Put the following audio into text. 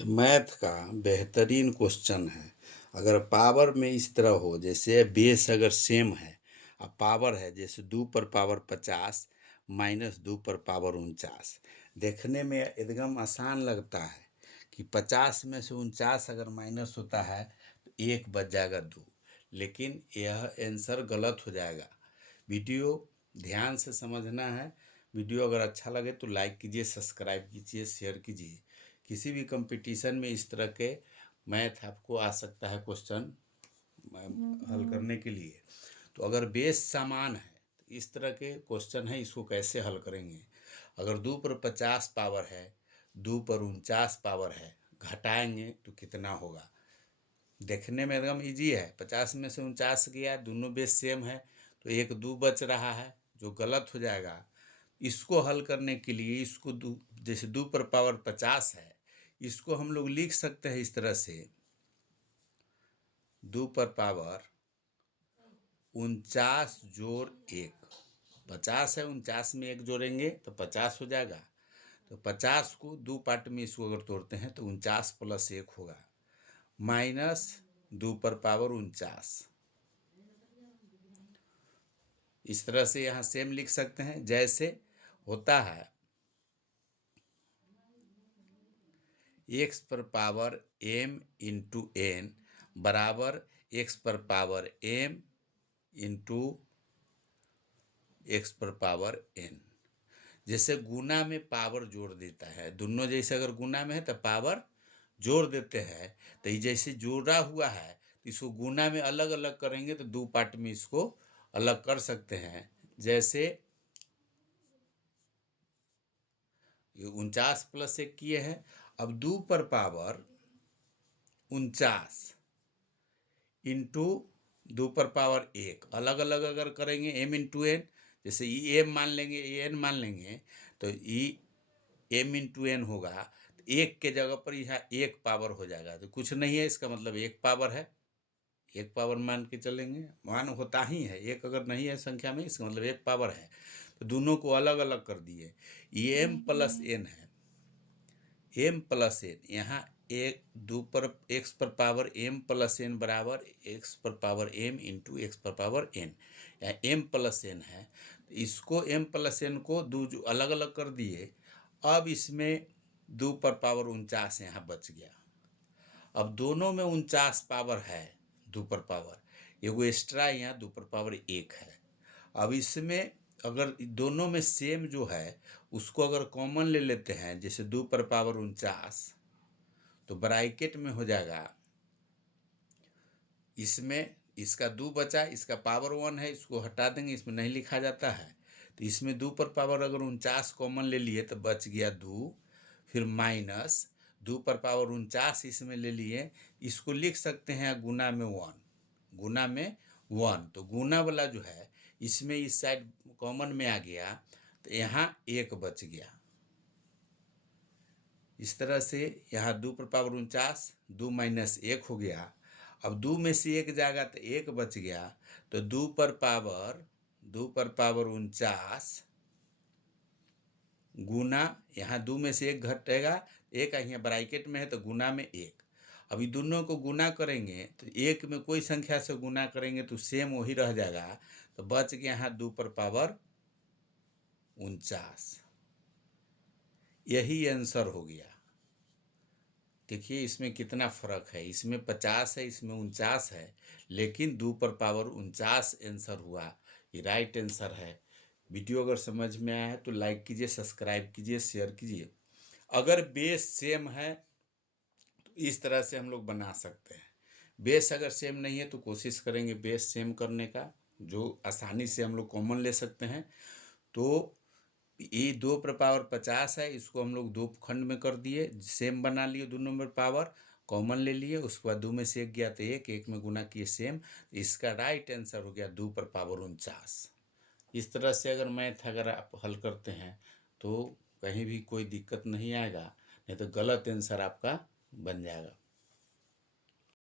Math का बेहतरीन question है। अगर पावर में इस तरह हो, जैसे बेस अगर सेम है और पावर है, जैसे 2 पर पावर 50 माइनस 2 पर पावर 49, देखने में एकदम आसान लगता है कि 50 में से 49 अगर माइनस होता है तो 1 बच जाएगा 2, लेकिन यह आंसर गलत हो जाएगा। वीडियो ध्यान से समझना है। वीडियो अगर अच्छा लगे तो लाइक कीजिए, सब्सक्राइब कीजिए, शेयर कीजिए। किसी भी कंपटीशन में इस तरह के मैथ आपको आ सकता है क्वेश्चन हल करने के लिए। तो अगर बेस समान है तो इस तरह के क्वेश्चन है, इसको कैसे हल करेंगे। अगर 2 पर 50 पावर है, 2 पर 49 पावर है, घटाएंगे तो कितना होगा। देखने में एकदम इजी है। 50 में से 49 गया, दोनों बेस सेम है, तो 1 2 बच रहा है जो गलत हो जाएगा। इसको हल करने के लिए इसको जैसे 2 पर पावर 50 है, इसको हम लोग लिख सकते हैं इस तरह से, 2 पर पावर 49 जोड़ 1। 50 है, 49 में 1 जोड़ेंगे तो 50 हो जाएगा। तो 50 को 2 पार्ट में इसको अगर तोड़ते हैं तो 49 प्लस 1 होगा, माइनस 2 पर पावर 49। इस तरह से यहाँ सेम लिख सकते हैं। जैसे होता है x पर पावर m इंटू एन बराबर x पर पावर m इंटू x पर पावर n। जैसे गुना में पावर जोड़ देता है, दोनों जैसे अगर गुना में है तो पावर जोड़ देते हैं, तो ये जैसे जोड़ा हुआ है इसको गुना में अलग अलग करेंगे तो 2 पार्ट में इसको अलग कर सकते हैं। जैसे ये 49 प्लस 1 किए हैं। अब 2 पर पावर 49 इंटू 2 पर पावर 1 अलग अलग अगर करेंगे m इंटू एन, जैसे ई एम मान लेंगे, ए एन मान लेंगे, तो ई m इंटू एन होगा। तो 1 के जगह पर यहाँ 1 पावर हो जाएगा, तो कुछ नहीं है, इसका मतलब 1 पावर है। 1 पावर मान के चलेंगे, मान होता ही है, 1 अगर नहीं है संख्या में इसका मतलब 1 पावर है। तो दोनों को अलग अलग कर दिए। ये m प्लस एन है, m प्लस एन, यहाँ 2 पर x पर पावर m प्लस एन बराबर x पर पावर m इंटू एक्स पर पावर n, यहाँ m प्लस एन है। तो इसको m प्लस एन को दो जो अलग अलग कर दिए। अब इसमें 2 पर पावर 49 यहाँ बच गया। अब दोनों में 49 पावर है, 2 पर पावर, एगो एक्स्ट्रा यहाँ 2 पर पावर 1 है। अब इसमें अगर दोनों में सेम जो है उसको अगर कॉमन ले लेते हैं, जैसे 2 पर पावर 49, तो ब्रैकेट में हो जाएगा, इसमें इसका 2 बचा, इसका पावर 1 है, इसको हटा देंगे, इसमें नहीं लिखा जाता है। तो इसमें 2 पर पावर अगर 49 कॉमन ले लिए तो बच गया 2, फिर माइनस 2 पर पावर 49 इसमें ले लिए, इसको लिख सकते हैं गुना में 1, गुना में 1। तो गुना वाला जो है इसमें इस साइड कॉमन में आ गया, तो यहाँ 1 बच गया। इस तरह से यहाँ 2 पर पावर 49, 2 माइनस 1 हो गया। अब 2 में से 1 जाएगा तो 1 बच गया। तो 2 पर पावर 49 गुना, यहाँ 2 में से 1 घटेगा, 1 यहाँ ब्रैकेट में है तो गुना में 1। अभी दोनों को गुना करेंगे तो 1 में कोई संख्या से गुना करेंगे तो सेम वही रह जाएगा, तो बच गया यहाँ 2 पर पावर 49। यही आंसर हो गया। देखिए इसमें कितना फ़र्क है, इसमें 50 है, इसमें 49 है, लेकिन 2 पर पावर 49 आंसर हुआ। ये राइट आंसर है। वीडियो अगर समझ में आया है तो लाइक कीजिए, सब्सक्राइब कीजिए, शेयर कीजिए। अगर बेस सेम है तो इस तरह से हम लोग बना सकते हैं। बेस अगर सेम नहीं है तो कोशिश करेंगे बेस सेम करने का, जो आसानी से हम लोग कॉमन ले सकते हैं। तो ये 2 पर पावर 50 है, इसको हम लोग 2 खंड में कर दिए, सेम बना लिए, दोनों में पावर कॉमन ले लिए, उसके बाद 2 में से 1 गया तो 1 में गुना किए सेम। इसका राइट आंसर हो गया 2 पर पावर 49। इस तरह से अगर मैथ अगर आप हल करते हैं तो कहीं भी कोई दिक्कत नहीं आएगा, नहीं तो गलत आंसर आपका बन जाएगा।